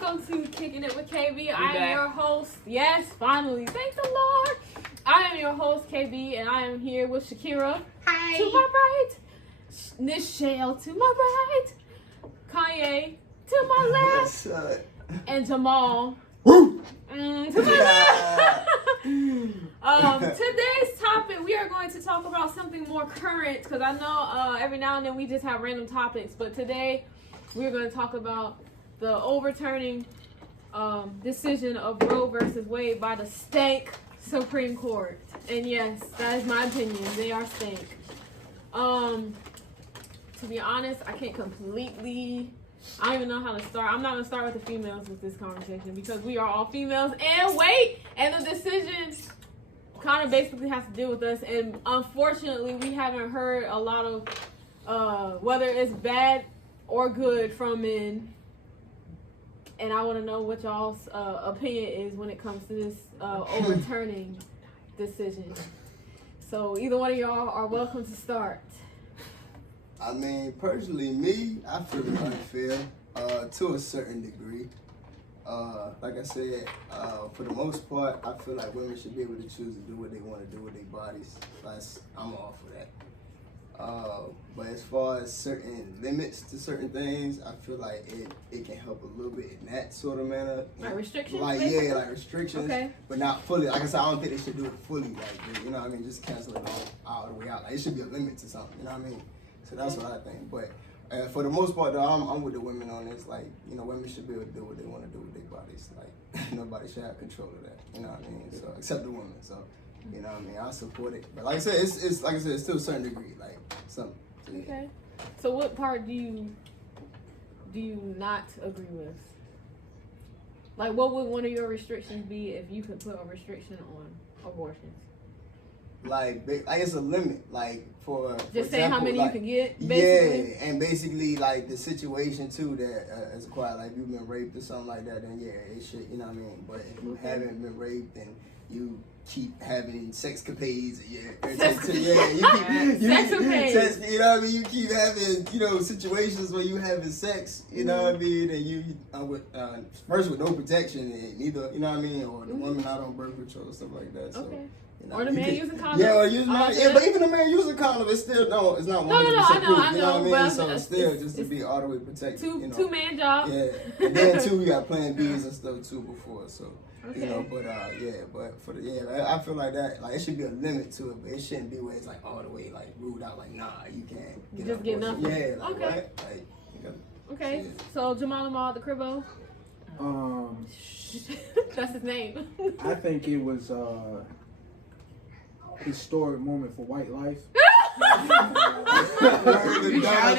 welcome to Kicking It with KB. I am your host. Yes, finally. Thank the Lord. I am your host, KB, and I am here with Shakira. Hi. To my right. Nichelle to my right. Kanye to my left. And Jamal to my left. Today's topic, we are going to talk about something more current, because I know every now and then we just have random topics, but today we're going to talk about the overturning decision of Roe versus Wade by the stank Supreme Court. And yes, that is my opinion. They are stank. To be honest, I don't even know how to start. I'm not going to start with the females with this conversation because we are all females. And the decision kind of basically has to deal with us. And unfortunately, we haven't heard a lot of whether it's bad or good from men. And I want to know what y'all's opinion is when it comes to this overturning decision. So either one of y'all are welcome to start. I mean, personally, I feel it unfair to a certain degree. Like I said, for the most part, I feel like women should be able to choose to do what they want to do with their bodies. I'm all for that. But as far as certain limits to certain things, I feel like it can help a little bit in that sort of manner. Like restrictions? Like restrictions. Okay. But not fully. Like I said, I don't think they should do it fully. Like, you know what I mean? Just cancel it all the way out. Like, it should be a limit to something. You know what I mean? So that's what I think. But for the most part, though, I'm with the women on this. Like, you know, women should be able to do what they want to do with their bodies. Like, nobody should have control of that. You know what I mean? So, except the women. So, you know what I mean? I support it. But like I said, it's like I said, it's still a certain degree. Like, something. So, yeah. Okay. So what part do you not agree with? Like, what would one of your restrictions be if you could put a restriction on abortions? Like it's a limit, like for just saying example, how many like, you can get, basically. Yeah, and basically like the situation too that as quiet, like you've been raped or something like that, then yeah, it should, you know what I mean. But if you haven't been raped and you keep having sexcapades, you know what I mean. You keep having situations where you having sex, you know what I mean, and you first with no protection, and neither, you know what I mean, or the woman out on birth control or stuff like that. So. Okay. You know, or the man using condoms. Yeah, or using but even the man using condoms, it's still it's not 100% proof. You know what I mean? So it's still just to be all the way protected. Two-man job. Yeah, and then too, we got Plan B's and stuff too before. So okay. you know, but for I feel like that, like it should be a limit to it, but it shouldn't be where it's like all the way like ruled out, like nah, you can't just get nothing. Yeah, like okay. Right? Like, you gotta, okay. Yeah. So Jamal Amal, the Cribbo. That's his name. I think it was historic moment for white life. That's the case. Y'all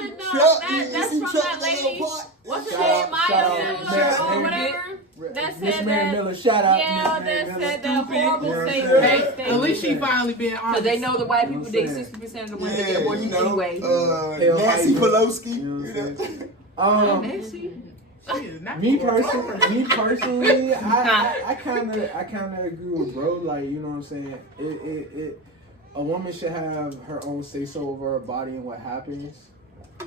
didn't know that's from that lady. What's her name? Maya Miller or whatever. That said that. Miller, shout out. Yeah, that said that horrible statement. At least she finally been honest. Because they know the white people, they 60% of the women get abortions anyway. Nancy Pelosi. Nancy. Me personally, I kind of agree with bro. Like, you know what I'm saying? A woman should have her own say so over her body and what happens.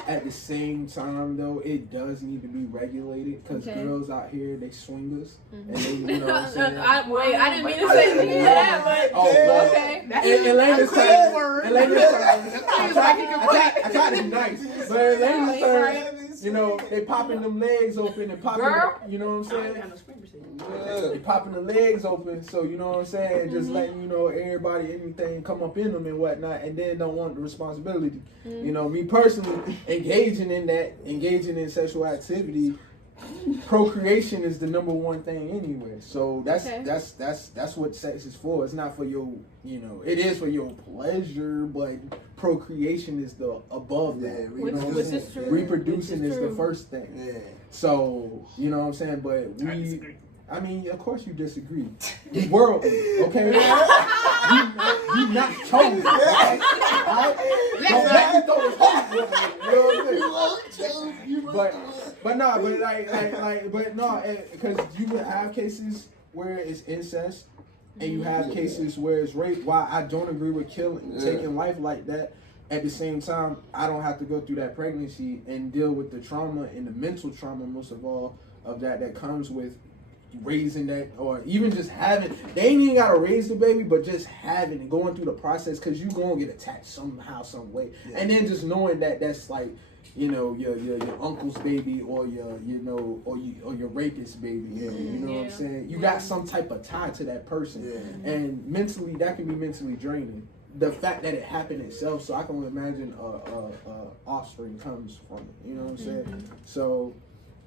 At the same time, though, it does need to be regulated because girls out here, they swingers. Mm-hmm. And they, you know what I'm saying? I didn't mean to say that, but okay. In layman's terms, I try to be nice, but in layman's terms, you know, they popping them legs open and popping, you know what I'm saying? They popping the legs open, so you know what I'm saying? Just letting everybody, anything come up in them and whatnot, and then don't want the responsibility. You know, me personally, engaging in sexual activity, procreation is the number one thing anyway. So that's what sex is for. It's not for your, it is for your pleasure, but procreation is the above that. Which is true. Reproducing is true. the first thing. Yeah. So, you know what I'm saying? But I mean, of course you disagree. The world, okay? you not chosen. Right? Don't let me throw this hard. You know what I'm saying? But no, because you would have cases where it's incest, and you have cases where it's rape. Why I don't agree with taking life like that. at the same time, I don't have to go through that pregnancy and deal with the trauma and the mental trauma, most of all, of that comes with raising that, or even just having. They ain't even gotta raise the baby, but just having and going through the process, because you gonna get attached somehow, some way, and then just knowing that that's like, you know, your uncle's baby, or your your rapist baby. You know what I'm saying? You got some type of tie to that person, and mentally that can be mentally draining. The fact that it happened itself, so I can imagine offspring comes from it. You know what I'm saying? So,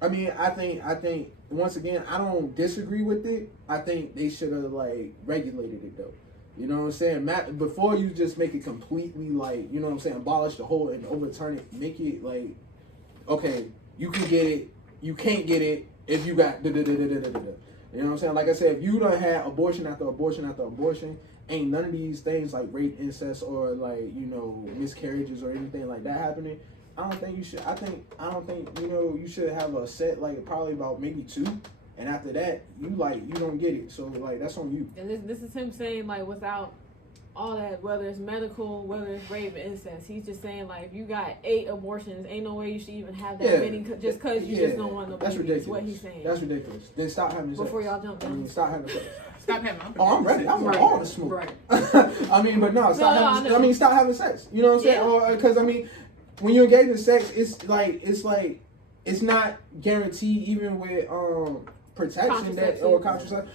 I mean, I think once again, I don't disagree with it. I think they should have like regulated it though. You know what I'm saying? Before you just make it completely like, you know what I'm saying, abolish the whole and overturn it, make it like, okay, you can get it, you can't get it if you got da da da da da da da. You know what I'm saying? Like I said, if you done had abortion after abortion after abortion, ain't none of these things like rape, incest, or like, you know, miscarriages or anything like that happening. I don't think you should. I don't think you know, you should have a set like probably about maybe 2. And after that, you don't get it. So like that's on you. And this is him saying like without all that, whether it's medical, whether it's rape and incest, he's just saying like if you got 8 abortions, ain't no way you should even have that many just because you just don't want no baby. That's ridiculous. Is what he's saying. That's ridiculous. Then stop having sex. Before y'all jump down. Stop having sex. Stop having. I'm ready. I'm Right. all the smoke. Right. I mean, but no, stop having. I mean, stop having sex. You know what I'm saying? Yeah. Or because I mean, when you're engaged in sex, it's not guaranteed even with protection that or contraception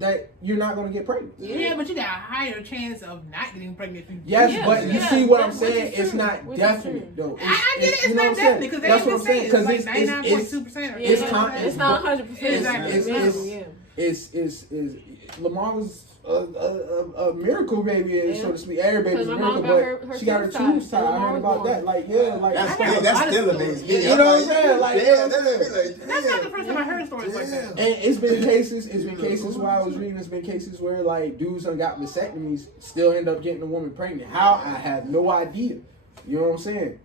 that you're not gonna get pregnant. Yeah, but you got a higher chance of not getting pregnant if you. Yes, but you see what I'm saying? It's not definite though. I get it. It's not definite because that's what I'm saying. It's like 99.2%. It's not 100%. It's Lamar was a miracle baby, so to speak. Every baby's a miracle, but she got her tubes tied. I heard about that. Like, that's still amazing. You know what I'm saying? Like, that's not the first time I heard stories like that. And it's been cases where I was reading. It's been cases where like dudes done got vasectomies, still end up getting a woman pregnant. How? I have no idea. You know what I'm saying?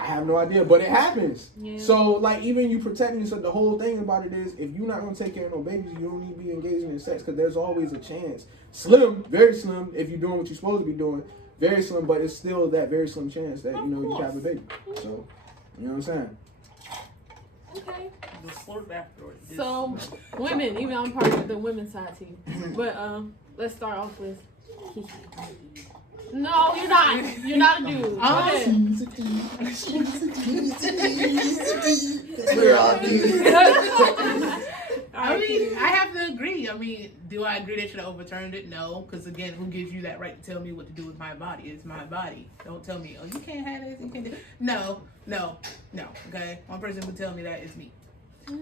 I have no idea, but it happens. Yeah. So, like, even you protecting yourself, the whole thing about it is, if you're not going to take care of no babies, you don't need to be engaging in sex, because there's always a chance. Slim, very slim, if you're doing what you're supposed to be doing, very slim, but it's still that very slim chance that, you know, you can have a baby. So, you know what I'm saying? Okay. The slurp afterwards. So, women, even I'm part of the women's side team. But, let's start off with No, you're not. You're not a dude. Go ahead. We're all dudes. I mean, I have to agree. I mean, do I agree they should have overturned it? No, because again, who gives you that right to tell me what to do with my body? It's my body. Don't tell me, oh, you can't have this, you can't do. No. Okay, one person would tell me that is me.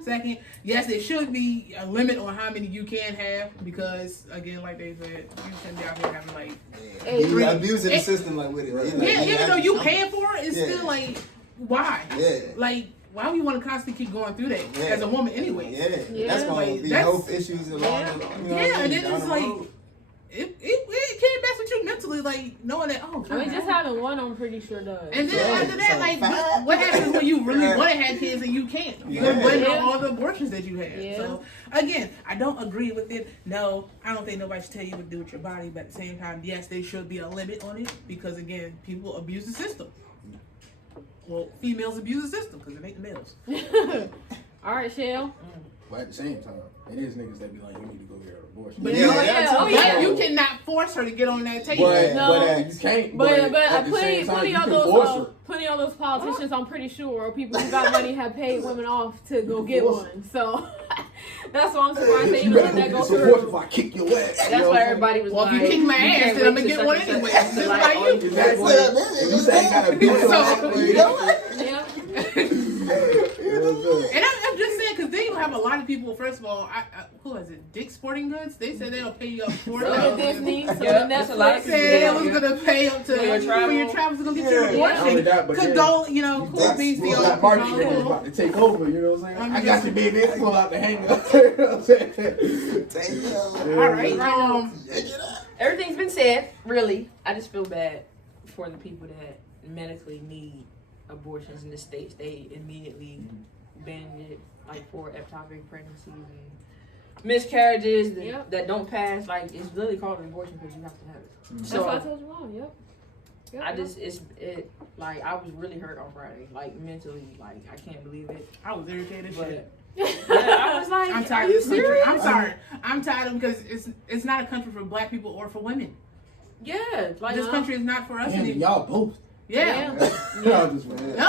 Second, yes, there should be a limit on how many you can have because, again, like they said, you shouldn't be out here having like. You're abusing the system like with it. Right? Yeah, even though you paying for it, it's still like, why? Yeah. Like, why would you want to constantly keep going through that as a woman anyway? Yeah. That's going to be health issues along the and then it's like, it can't mess with you mentally, like, knowing that, oh, God. Just having one, I'm pretty sure does. And then after that, like, what happens when you really want to have kids and you can't? You're blaming on all the abortions that you had. Yeah. So, again, I don't agree with it. No, I don't think nobody should tell you what to do with your body. But at the same time, yes, there should be a limit on it because, again, people abuse the system. Well, females abuse the system because it ain't the males. All right, Shell. But at the same time, it is niggas that be like, you need to go get an abortion. But you cannot force her to get on that table. But you can't. But plenty of those politicians, I'm pretty sure, or people who got money have paid women off to go get one. So that's why I'm surprised they even let that go through. If I kick your ass. That's why everybody was like, if you kick my ass, then I'm gonna get one anyway. Just like you. You say you gotta beat your ass. You know what? And I'm just saying, because then you have a lot of people. First of all, who is it? Dick's Sporting Goods. They said they'll pay you up $4,000. Disney, that's a lot. Said they was gonna pay up to for your travels to go get your abortion. Condole, you know, cool beans. That market is about to take over. You know what I'm saying? I got you, baby. Let's pull out the hanger. You know what I'm saying? All right. Everything's been said. Really, I just feel bad for the people that medically need abortions in the States. They immediately banned it, like for ectopic pregnancies and miscarriages that don't pass. Like, it's literally called an abortion because you have to have it. So that's what I told you wrong. Yep. I just like I was really hurt on Friday, like mentally, like I can't believe it. I was irritated. But yeah, I was like, I'm tired of this country. I'm sorry. I'm tired of because it's not a country for black people or for women. Yeah, like This country is not for us Damn, anymore. y'all both. Yeah. Y'all just went. No,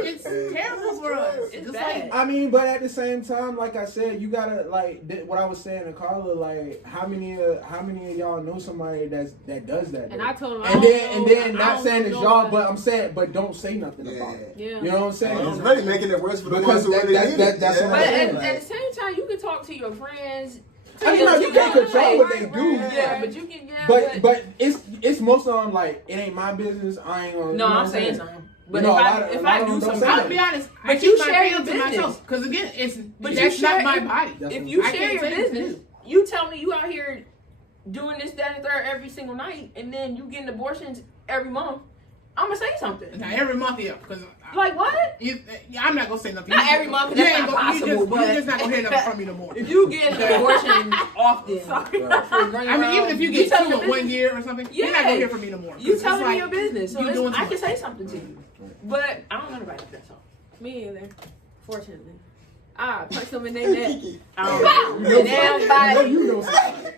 it's terrible for us. It's Just bad. like I mean, but at the same time, like I said, you gotta like what I was saying to Carla. Like, how many of y'all know somebody that does that? And though? I told him, And then I not don't saying it's know y'all, nobody. but I'm saying, but don't say nothing Yeah. about it. Yeah. You know what I'm saying? It's really making it worse for the Because ones who really that- need that- it. that's what But I'm saying. at the same time, you can talk to your friends. I mean, no, you can't control what they do. Yeah, but you can. Yeah, But it's most of them like it ain't my business. I ain't gonna. no, you know I'm what saying something. But You know, if I do something, say I'll be honest. But I you keep my share your feelings to business. myself because again, But that's you share not my your- body. That's if what you I share can't your say this business, is. you tell me you out here doing this, that, and third every single night, and then you getting abortions every month, I'm gonna say something. Now every month, yeah, because Like what? I'm not gonna say nothing. Not every month, 'cause that's not possible, but- you're just not gonna hear nothing from me no more. If you get an abortion often, I mean, even if you get tell me two your in 1 business. year or something, you're not gonna hear from me no more. You It's telling me like, your business, so you doing too I can much. say something to you. But I don't know anybody like that, so. Me either. Fortunately. Punch them in their neck. You know And everybody. you know somebody.